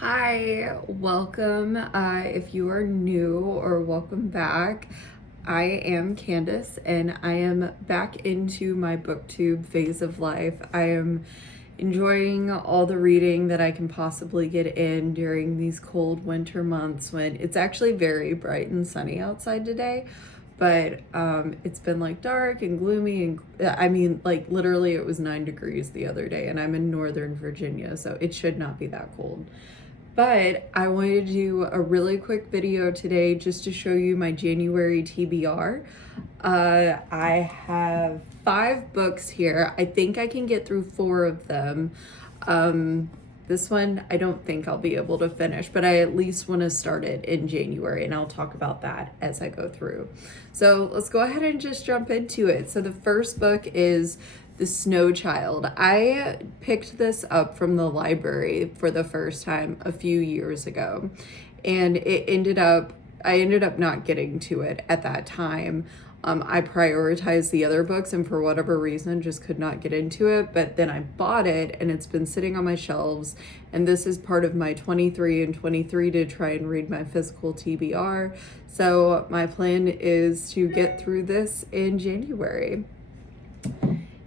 Hi, welcome. If you are new or welcome back, I am Candace and I am back into my booktube phase of life. I am enjoying all the reading that I can possibly get in during these cold winter months when it's actually very bright and sunny outside today. But it's been like dark and gloomy, and I mean, like literally it was 9 degrees the other day, and I'm in Northern Virginia, so it should not be that cold. But I wanted to do a really quick video today just to show you my January TBR. I have 5 books here. I think I can get through 4 of them. This one, I don't think I'll be able to finish, but I at least want to start it in January, and I'll talk about that as I go through. So let's go ahead and just jump into it. So the first book is The Snow Child. I picked this up from the library for the first time a few years ago, and I ended up not getting to it at that time. I prioritized the other books and for whatever reason just could not get into it, but then I bought it and it's been sitting on my shelves, and this is part of my 23 and 23 to try and read my physical TBR. So my plan is to get through this in January.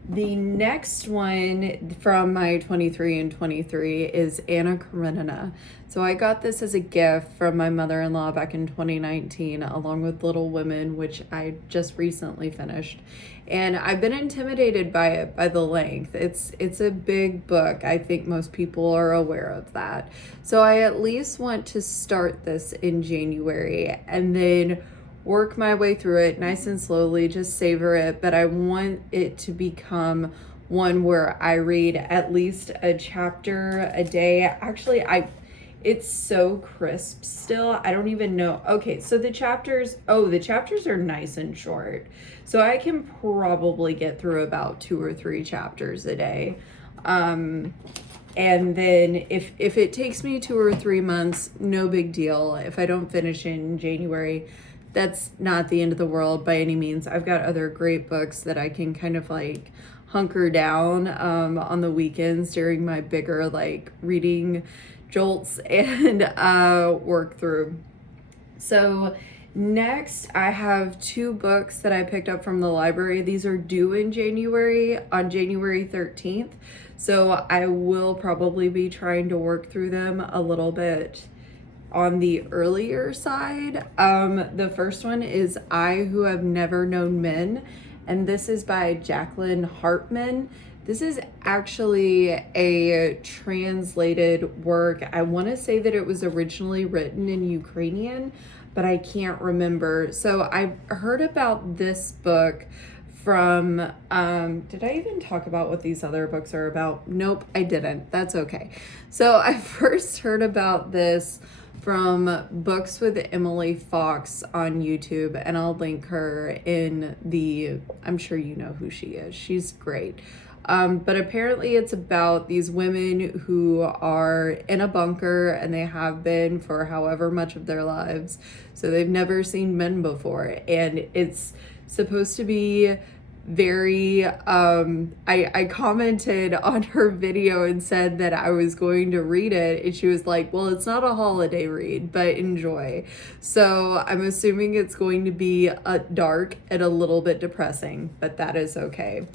The next one from my 23 and 23 is Anna Karenina. So I got this as a gift from my mother-in-law back in 2019, along with Little Women, which I just recently finished. And I've been intimidated by it, by the length. It's a big book. I think most people are aware of that. So I at least want to start this in January and then work my way through it nice and slowly, just savor it. But I want it to become one where I read at least a chapter a day. Actually, it's so crisp still. I don't even know. Okay, so the chapters are nice and short. So I can probably get through about 2 or 3 chapters a day. And then if it takes me 2 or 3 months, no big deal. If I don't finish in January, that's not the end of the world by any means. I've got other great books that I can kind of like hunker down on the weekends during my bigger like reading jolts and work through. So next I have 2 books that I picked up from the library. These are due in January, on January 13th. So I will probably be trying to work through them a little bit on the earlier side. The first one is I Who Have Never Known Men, and this is by Jacqueline Hartman. This is actually a translated work. I want to say that it was originally written in Ukrainian, but I can't remember. So I heard about this book from, did I even talk about what these other books are about? Nope, I didn't. That's okay. So I first heard about this from Books with Emily Fox on YouTube, and I'll link her in I'm sure you know who she is. She's great. But apparently it's about these women who are in a bunker, and they have been for however much of their lives. So they've never seen men before, and it's supposed to be very I commented on her video and said that I was going to read it, and she was like, well, it's not a holiday read, but enjoy. So I'm assuming it's going to be dark and a little bit depressing, but that is okay.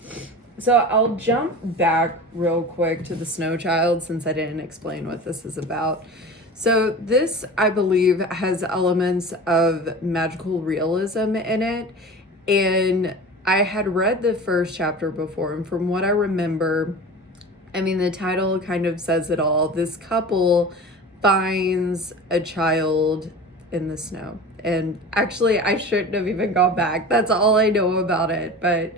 So I'll jump back real quick to The Snow Child since I didn't explain what this is about. So this, I believe, has elements of magical realism in it, and I had read the first chapter before, and from what I remember, I mean, the title kind of says it all. This couple finds a child in the snow. And actually, I shouldn't have even gone back. That's all I know about it. But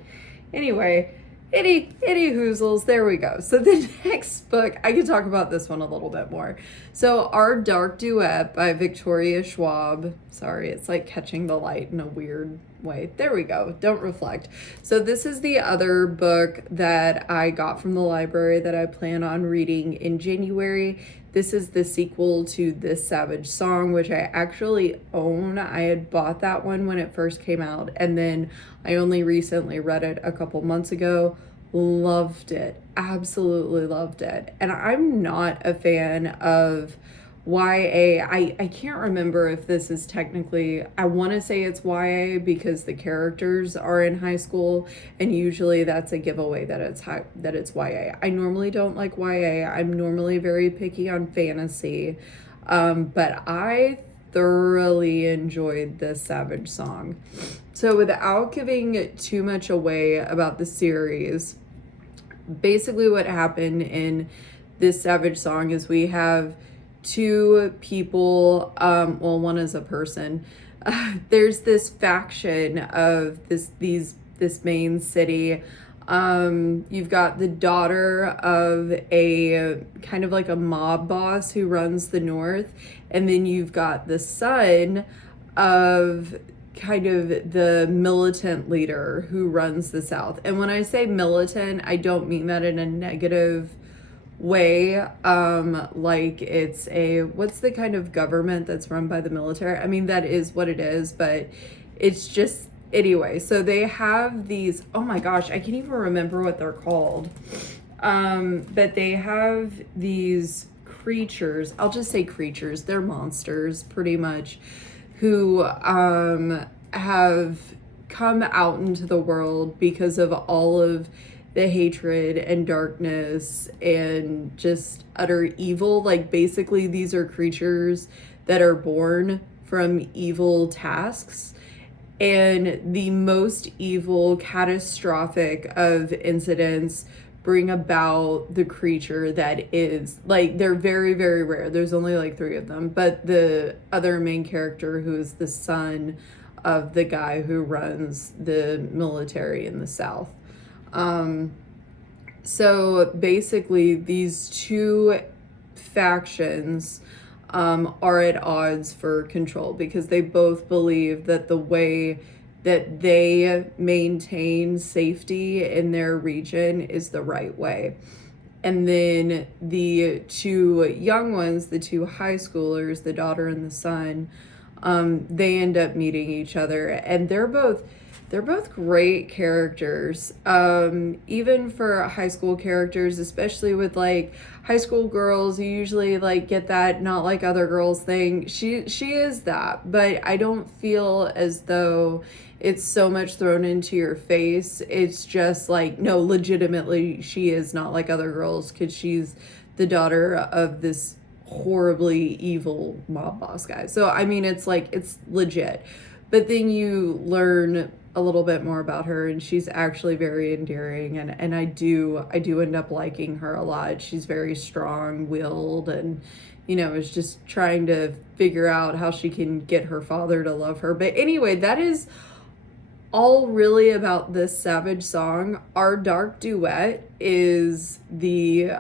anyway, any hoozles, there we go. So the next book, I can talk about this one a little bit more. So Our Dark Duet by Victoria Schwab. Sorry, it's like catching the light in a weird way. There we go. Don't reflect. So this is the other book that I got from the library that I plan on reading in January. This is the sequel to This Savage Song, which I actually own. I had bought that one when it first came out, and then I only recently read it a couple months ago. Loved it. Absolutely loved it. And I'm not a fan of YA. I can't remember if this is technically, I want to say it's YA because the characters are in high school, and usually that's a giveaway that it's YA. I normally don't like YA. I'm normally very picky on fantasy. But I thoroughly enjoyed this Savage song. So without giving too much away about the series, basically what happened in this Savage song is we have two people, well, one is a person. There's this faction of this main city. You've got the daughter of a kind of like a mob boss who runs the north, and then you've got the son of kind of the militant leader who runs the south. And when I say militant, I don't mean that in a negative way, like it's what's the kind of government that's run by the military? I mean, that is what it is, but it's just, anyway. So they have these, oh my gosh, I can't even remember what they're called, but they have these creatures, I'll just say creatures, they're monsters pretty much, who have come out into the world because of all of the hatred and darkness and just utter evil. Like, basically these are creatures that are born from evil tasks, and the most evil, catastrophic of incidents bring about the creature that is, like, they're very, very rare. There's only like 3 of them, but the other main character, who is the son of the guy who runs the military in the South. So basically these two factions are at odds for control because they both believe that the way that they maintain safety in their region is the right way. And then the two young ones, the two high schoolers, the daughter and the son, they end up meeting each other, and they're both great characters. Even for high school characters, especially with like high school girls, you usually like get that not like other girls thing. She is that, but I don't feel as though it's so much thrown into your face. It's just like, no, legitimately, she is not like other girls because she's the daughter of this horribly evil mob boss guy. So I mean, it's like, it's legit. But then you learn a little bit more about her, and she's actually very endearing, and I do end up liking her a lot. She's very strong-willed, and is just trying to figure out how she can get her father to love her. But anyway, that is all really about this Savage song. Our Dark Duet is the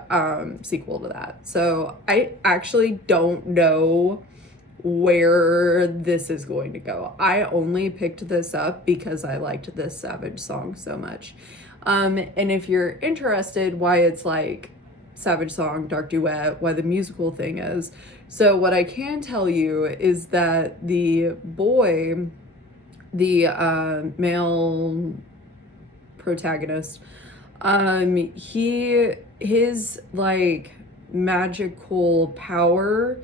sequel to that. So I actually don't know where this is going to go. I only picked this up because I liked this Savage song so much. And if you're interested why it's like Savage song, Dark Duet, why the musical thing is, so what I can tell you is that the boy, the male protagonist, his like magical power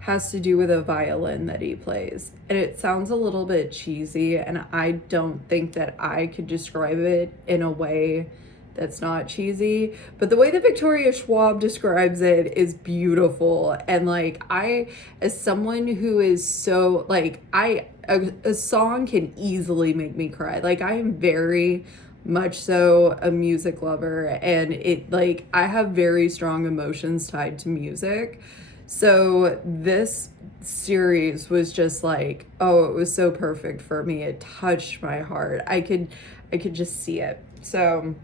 has to do with a violin that he plays. And it sounds a little bit cheesy, and I don't think that I could describe it in a way that's not cheesy. But the way that Victoria Schwab describes it is beautiful. And like, as someone who is so like, a song can easily make me cry. Like, I am very much so a music lover, and I have very strong emotions tied to music. So this series was just like, oh, it was so perfect for me. It touched my heart. I could just see it. So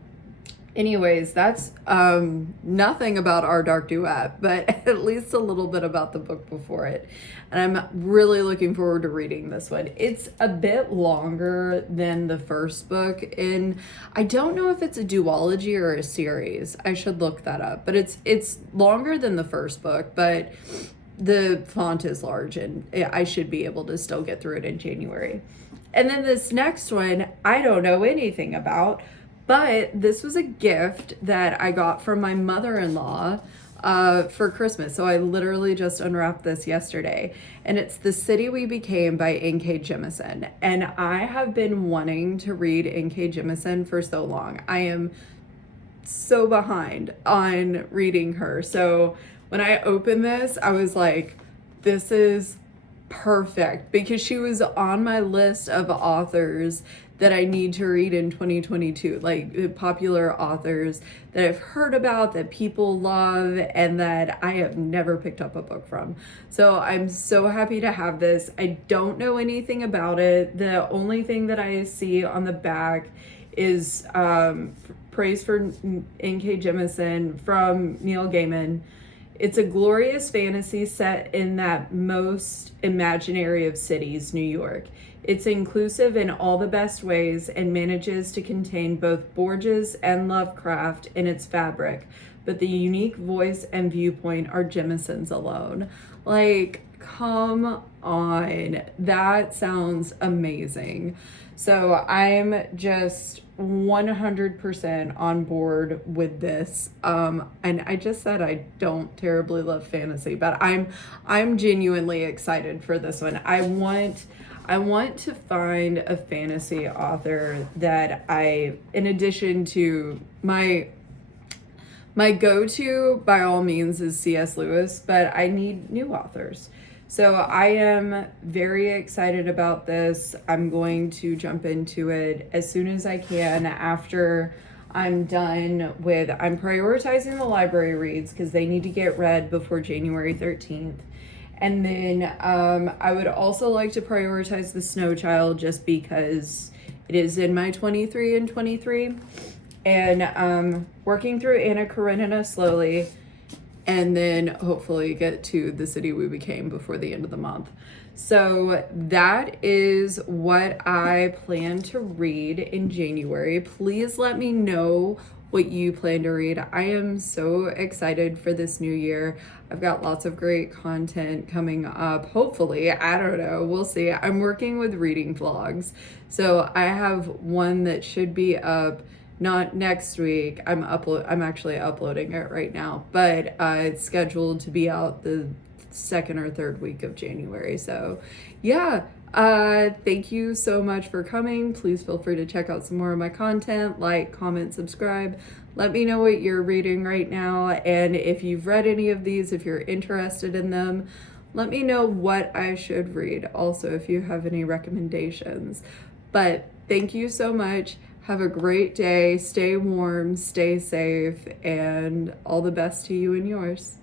anyways, that's nothing about Our Dark Duet, but at least a little bit about the book before it. And I'm really looking forward to reading this one. It's a bit longer than the first book, and I don't know if it's a duology or a series. I should look that up, but it's longer than the first book, but the font is large, and I should be able to still get through it in January. And then this next one, I don't know anything about, but this was a gift that I got from my mother-in-law. for Christmas. So I literally just unwrapped this yesterday, and it's The City We Became by N.K. Jemisin. And I have been wanting to read N.K. Jemisin for so long. I am so behind on reading her. So when I opened this, I was like, this is perfect, because she was on my list of authors that I need to read in 2022, like popular authors that I've heard about, that people love, and that I have never picked up a book from. So I'm so happy to have this. I don't know anything about it. The only thing that I see on the back is praise for N.K. Jemisin from Neil Gaiman. It's a glorious fantasy set in that most imaginary of cities, New York. It's inclusive in all the best ways and manages to contain both Borges and Lovecraft in its fabric, but the unique voice and viewpoint are Jemisin's alone. Like, come on, that sounds amazing. So I'm just 100% on board with this. And I just said I don't terribly love fantasy, but I'm genuinely excited for this one. I want to find a fantasy author that in addition to my go-to by all means is C.S. Lewis, but I need new authors. So I am very excited about this. I'm going to jump into it as soon as I can after I'm prioritizing the library reads because they need to get read before January 13th. And then I would also like to prioritize The Snow Child just because it is in my 23 and 23. And working through Anna Karenina slowly, and then hopefully get to The City We Became before the end of the month. So that is what I plan to read in January. Please let me know what you plan to read. I am so excited for this new year. I've got lots of great content coming up. Hopefully, I don't know, we'll see. I'm working with reading vlogs. So I have one that should be up not next week. I'm actually uploading it right now, but it's scheduled to be out the second or third week of January. So yeah, thank you so much for coming. Please feel free to check out some more of my content, like, comment, subscribe. Let me know what you're reading right now, and if you've read any of these, if you're interested in them, let me know what I should read also if you have any recommendations. But thank you so much. Have a great day, stay warm, stay safe, and all the best to you and yours.